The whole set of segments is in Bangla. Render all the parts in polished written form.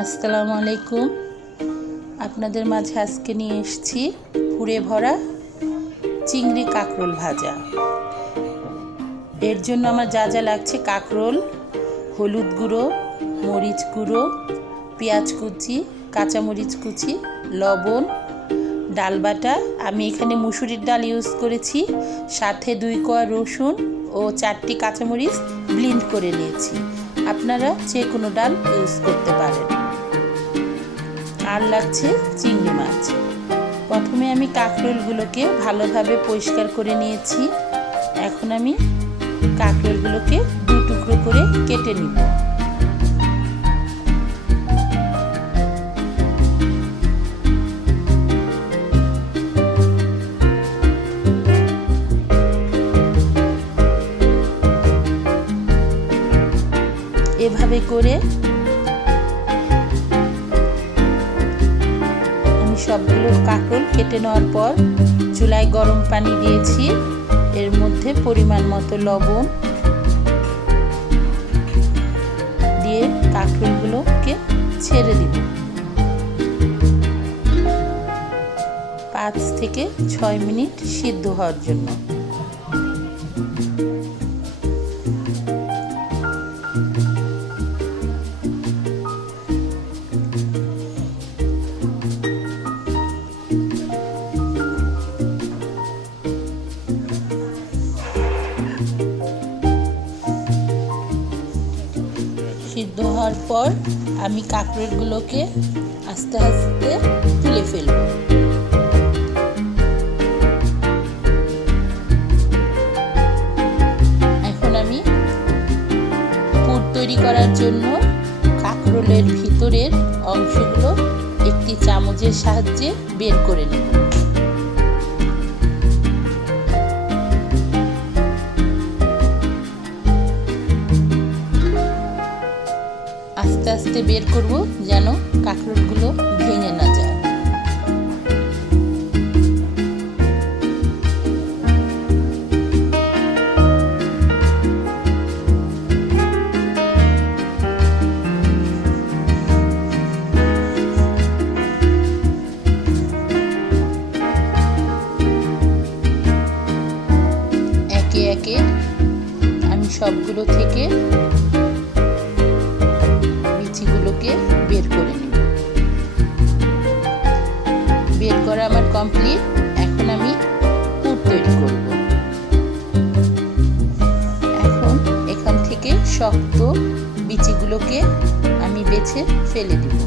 আসসালামু আলাইকুম। আপনাদের মাঝে আজকে নিয়ে এসেছি পুরে ভরা চিংড়ি কাকরোল ভাজা। এর জন্য আমার যা যা লাগছে: কাকরোল, হলুদ গুঁড়ো, মরিচ গুঁড়ো, পেঁয়াজ কুচি, কাঁচামরিচ কুচি, লবণ, ডাল বাটা। আমি এখানে মুসুরির ডাল ইউজ করেছি, সাথে 2 কোয়া রসুন ও 4টি কাঁচামরিচ ব্লেন্ড করে নিয়েছি। আপনারা যে কোনো ডাল ইউজ করতে পারেন। আর লাগছে চিংড়ি মাছ। প্রথমে আমি কাকরোলগুলোকে ভালোভাবে পরিষ্কার করে নিয়েছি। এখন আমি কাকরোলগুলোকে 2 টুকরো করে কেটে নিব। এভাবে করে আমি সবগুলো কাকরোল কেটে নেওয়ার পর চুলায় গরম পানি দিয়েছি। এর মধ্যে পরিমাণ মতো লবণ দিয়ে কাকরোলগুলোকে ছেড়ে দিব 5 থেকে 6 মিনিট সিদ্ধ হওয়ার জন্য। সিদ্ধ হওয়ার পর আমি কাকরোলগুলোকে আস্তে আস্তে তুলে ফেলব। এখন আমি পুর তৈরি করার জন্য কাকরোলের ভিতরের অংশগুলো একটি চামচের সাহায্যে বের করে নেব। আস্তে আস্তে বের করব যেন কাকরোলগুলো ভেঙে না যায়। একে একে আমি সবগুলো থেকে বের করে নিব। বের করা আমার কমপ্লিট। এখন আমি পুর তৈরি করব। এখন এখান থেকে শক্ত বিচিগুলোকে আমি বেছে ফেলে দিব।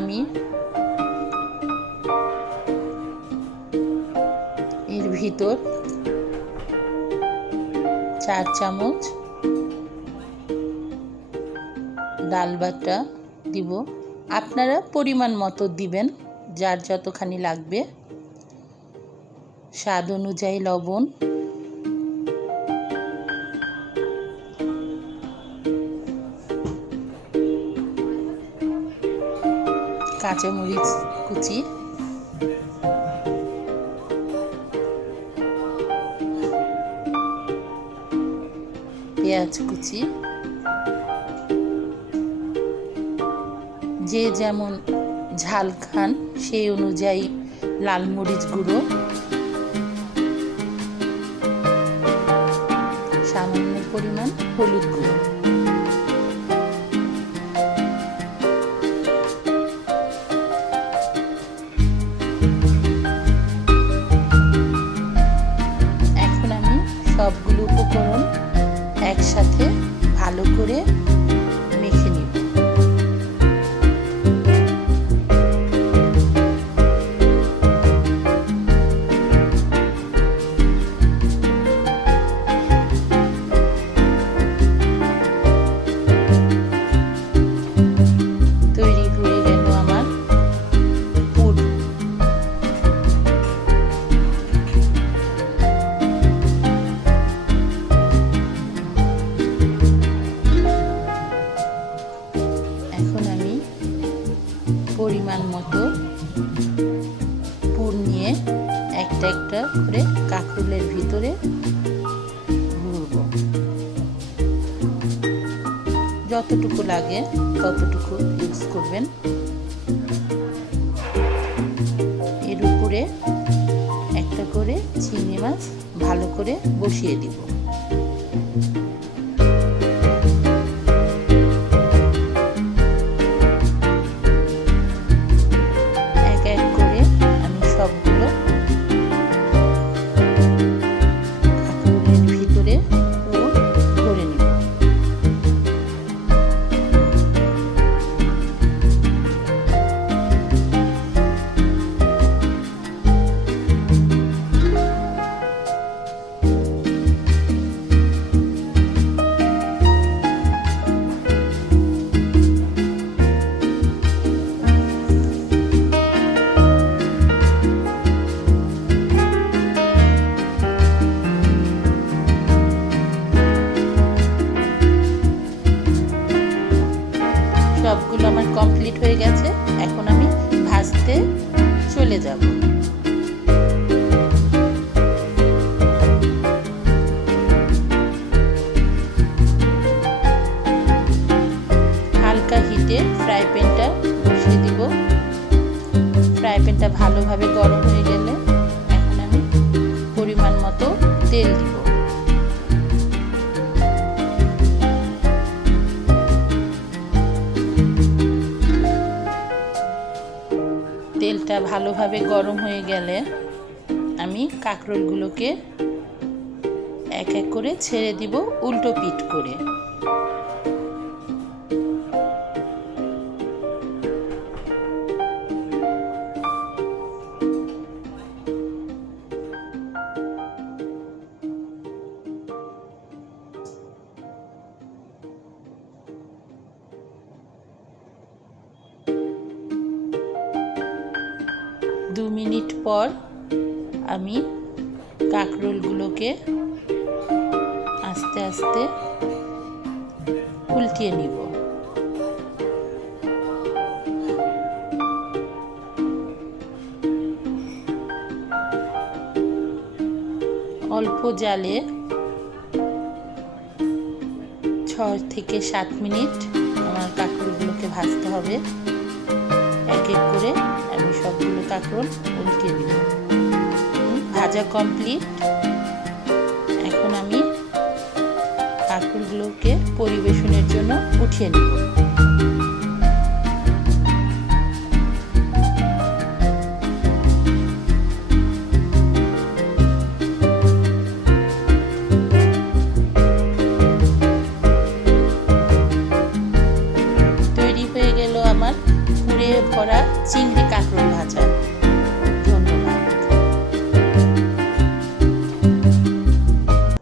আমি এর ভিতর 4 চামচ ডাল বাটা দিব। আপনারা পরিমাণ মতো দিবেন, যার যতখানি লাগবে। স্বাদ অনুযায়ী লবণ, কাঁচামরিচ কুচি, পেঁয়াজ কুচি, যে যেমন ঝাল খান সেই অনুযায়ী লাল মরিচ গুঁড়ো, সামান্য পরিমাণ হলুদ গুঁড়ো। সবগুলো উপকরণ একসাথে ভালো করে মেখে নিব। তৈরি হয়ে গেল আমার পুর। পরিমাণ মতো পুর নিয়ে একটা একটা করে কাঁকরোলের ভিতরে ভরব। যতটুকু লাগে ততটুকু ইউজ করবেন। এর উপরে একটা করে চিংড়ি মাছ ভালো করে বসিয়ে দিব। এক এক করে আমি সবগুলো কাঁকরোলের ভিতরে ভরে নিব। সবগুলো আমার কমপ্লিট হয়ে গেছে। এখন আমি ভাজতে চলে যাব। হালকা হিটে ফ্রাই প্যানটা বসিয়ে দিব। ফ্রাই প্যানটা ভালোভাবে গরম হয়ে গেলে এখন আমি পরিমাণ মতো তেল দিব। তেলটা ভালোভাবে গরম হয়ে গেলে আমি কাঁকরোলগুলোকে এক এক করে ছেড়ে দিব উল্টো পিঠ করে। দু মিনিট পর আমি কাঁকরোলগুলোকে আস্তে আস্তে উল্টিয়ে নিব। অল্প জালে 6 থেকে 7 মিনিট আমার কাঁকরোলগুলোকে ভাজতে হবে। এক এক করে আমি সবগুলো কাঁকরোল উল্টিয়ে দিব। ভাজা কমপ্লিট। এখন আমি কাঁকরোলগুলোকে পরিবেশনের জন্য উঠিয়ে নেব।